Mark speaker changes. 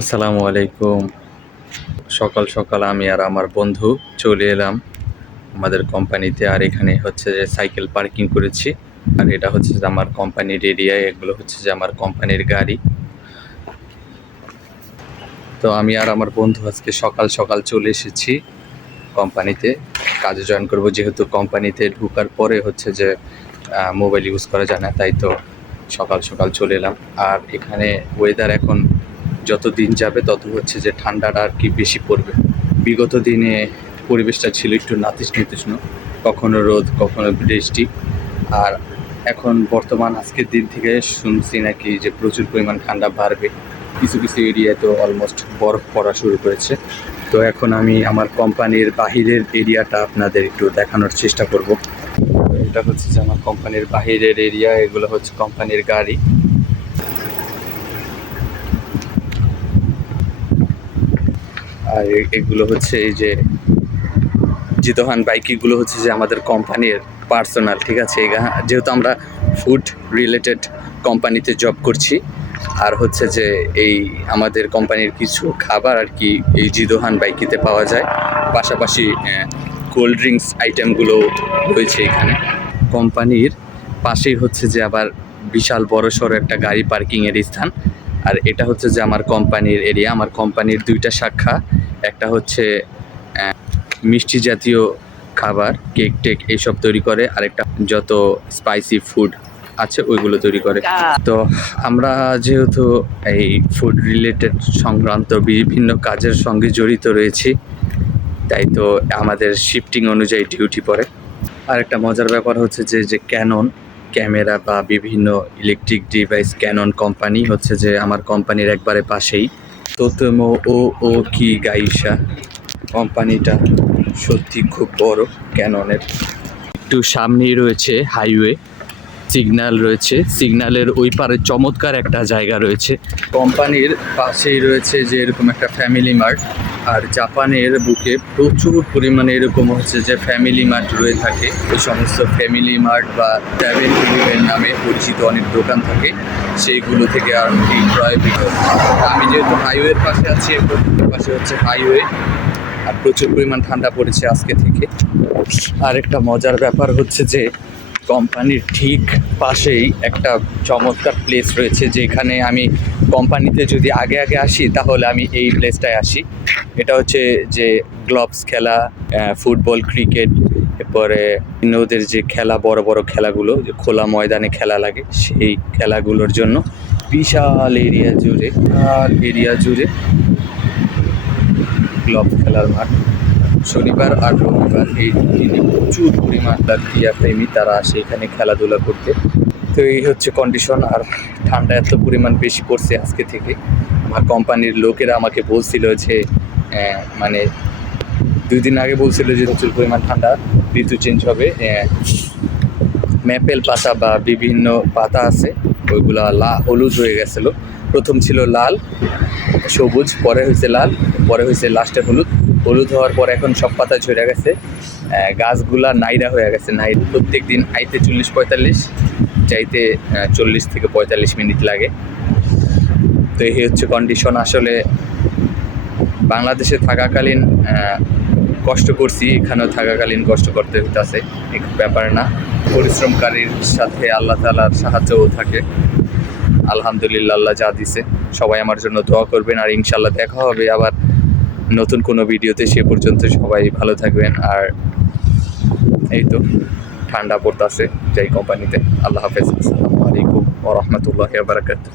Speaker 1: আসসালামু আলাইকুম। সকাল সকাল আমি আর আমার বন্ধু চলে এলাম আমাদের কোম্পানিতে, আর এখানে হচ্ছে যে সাইকেল পার্কিং করেছি। আর এটা হচ্ছে যে আমার কোম্পানির এরিয়ায় এগুলো হচ্ছে যে আমার কোম্পানির গাড়ি। তো আমি আর আমার বন্ধু আজকে সকাল সকাল চলে এসেছি কোম্পানিতে, কাজে জয়েন করব। যেহেতু কোম্পানিতে ঢোকার পরে হচ্ছে যে মোবাইল ইউজ করা যায় না, তাই তো সকাল সকাল চলে এলাম। আর এখানে ওয়েদার এখন যত দিন যাবে, তত হচ্ছে যে ঠান্ডাটা আর কি বেশি পড়বে। বিগত দিনে পরিবেশটা ছিল একটু নাতিশীতোষ্ণ, কখনো রোদ, কখনো বৃষ্টি। আর এখন বর্তমান আজকের দিন থেকে শুনছি নাকি যে প্রচুর পরিমাণ ঠান্ডা বাড়বে। কিছু কিছু এরিয়ায় তো অলমোস্ট বরফ পড়া শুরু করেছে। তো এখন আমি আমার কোম্পানির বাহিরের এরিয়াটা আপনাদের একটু দেখানোর চেষ্টা করব। এটা হচ্ছে যে আমার কোম্পানির বাহিরের এরিয়া এগুলো হচ্ছে কোম্পানির গাড়ি। আর এগুলো হচ্ছে এই যে জিতোহান বাইকিগুলো হচ্ছে যে আমাদের কোম্পানির পার্সোনাল, ঠিক আছে? যেহেতু আমরা ফুড রিলেটেড কোম্পানিতে জব করছি, আর হচ্ছে যে এই আমাদের কোম্পানির কিছু খাবার আর কি এই জিদোহান বাইকিতে পাওয়া যায়। পাশাপাশি কোল্ড ড্রিঙ্কস আইটেমগুলো রয়েছে এখানে। কোম্পানির পাশেই হচ্ছে যে আবার বিশাল বড় সড়ো একটা গাড়ি পার্কিংয়ের স্থান। আর এটা হচ্ছে যে আমার কোম্পানির এরিয়া। আমার কোম্পানির দুইটা শাখা। একটা হচ্ছে মিষ্টি জাতীয় খাবার কেক টেক এইসব তৈরি করে আরেকটা যত স্পাইসি ফুড আছে ওইগুলো তৈরি করে। তো আমরা যেহেতু এই ফুড রিলেটেড সংক্রান্ত বিভিন্ন কাজের সঙ্গে জড়িত রয়েছি তাই তো আমাদের শিফটিং অনুযায়ী ডিউটি পড়ে। আর একটা মজার ব্যাপার হচ্ছে যে যে ক্যানন ক্যামেরা বা বিভিন্ন ইলেকট্রিক ডিভাইস ক্যানন কোম্পানি হচ্ছে যে আমার কোম্পানির একবারে পাশেই। তোতমো ও ও কি গাইসা কোম্পানিটা সত্যি খুব বড় ক্যাননের একটু সামনেই রয়েছে হাইওয়ে সিগনাল রয়েছে। সিগনালের ওই পারে চমৎকার একটা জায়গা রয়েছে। কোম্পানির পাশেই রয়েছে যে এরকম একটা ফ্যামিলি মার্ট আর জাপানের বুকে প্রচুর পরিমাণে এরকম হচ্ছে যে ফ্যামিলি মার্ট রয়ে থাকে। ওই সমস্ত ফ্যামিলি মার্ট বা ট্রাভেল গ্রুপের নামে পরিচিত অনেক দোকান থাকে, সেইগুলো থেকে আর কি ক্রয় বিক্রয়। আমি যেহেতু হাইওয়ের পাশে আছি পাশে হচ্ছে হাইওয়ে আর প্রচুর পরিমাণ ঠান্ডা পড়েছে আজকে থেকে। আর একটা মজার ব্যাপার হচ্ছে যে কোম্পানির ঠিক পাশেই একটা চমৎকার প্লেস রয়েছে, যেখানে আমি কোম্পানিতে যদি আগে আগে আসি, তাহলে আমি এই প্লেসটায় আসি। এটা হচ্ছে যে গ্লোভস খেলা ফুটবল ক্রিকেট এরপরে ওদের যে খেলা, বড় বড় খেলাগুলো, যে খোলা ময়দানে খেলা লাগে, সেই খেলাগুলোর জন্য বিশাল এরিয়া জুড়ে, বিশাল এরিয়া জুড়ে গ্লোভ খেলার মাঠ। শনিবার আর রবিবার এই দিনে প্রচুর পরিমাণ তার ক্রীড়াপ্রেমী তারা আসে এখানে খেলাধুলা করতে। তো এই হচ্ছে কন্ডিশন আর ঠান্ডা এত পরিমাণ বেশি পড়ছে আজকে থেকে। আমার কোম্পানির লোকেরা আমাকে বলছিল যে মানে দুই দিন আগে বলছিল যে প্রচুর পরিমাণ ঠান্ডা, ঋতু চেঞ্জ হবে ম্যাপেল পাতা বা বিভিন্ন পাতা আছে, ওইগুলা লা, হলুদ হয়ে গেছিল। প্রথম ছিল লাল, সবুজ, পরে হয়েছে লাল, পরে হয়েছে লাস্টে হলুদ। হলুদ হওয়ার পর এখন সব পাতা ঝরে গেছে। গাছগুলা নাইরা হয়ে গেছে নাই প্রত্যেক দিন আইতে চল্লিশ পঁয়তাল্লিশ, যাইতে চল্লিশ থেকে পঁয়তাল্লিশ মিনিট লাগে। তো এই হচ্ছে কন্ডিশন আসলে বাংলাদেশে থাকাকালীন কষ্ট করছি, এখানেও থাকাকালীন কষ্ট করতে হইতাছে। ব্যাপার না। পরিশ্রমকারীর সাথে আল্লাহ তালার সাহায্যও থাকে। আলহামদুলিল্লাহ, আল্লাহ যা দিছে, সবাই আমার জন্য দোয়া করবেন। আর ইনশাল্লাহ দেখা হবে আবার নতুন কোনো ভিডিওতে সে পর্যন্ত সবাই ভালো থাকবেন আর এই তো ঠান্ডা পড়তেছে যাই কোম্পানিতে। আল্লাহ হাফেজ। আসসালামু আলাইকুম ওরহমতুল্লাহ বারাকাতুহ।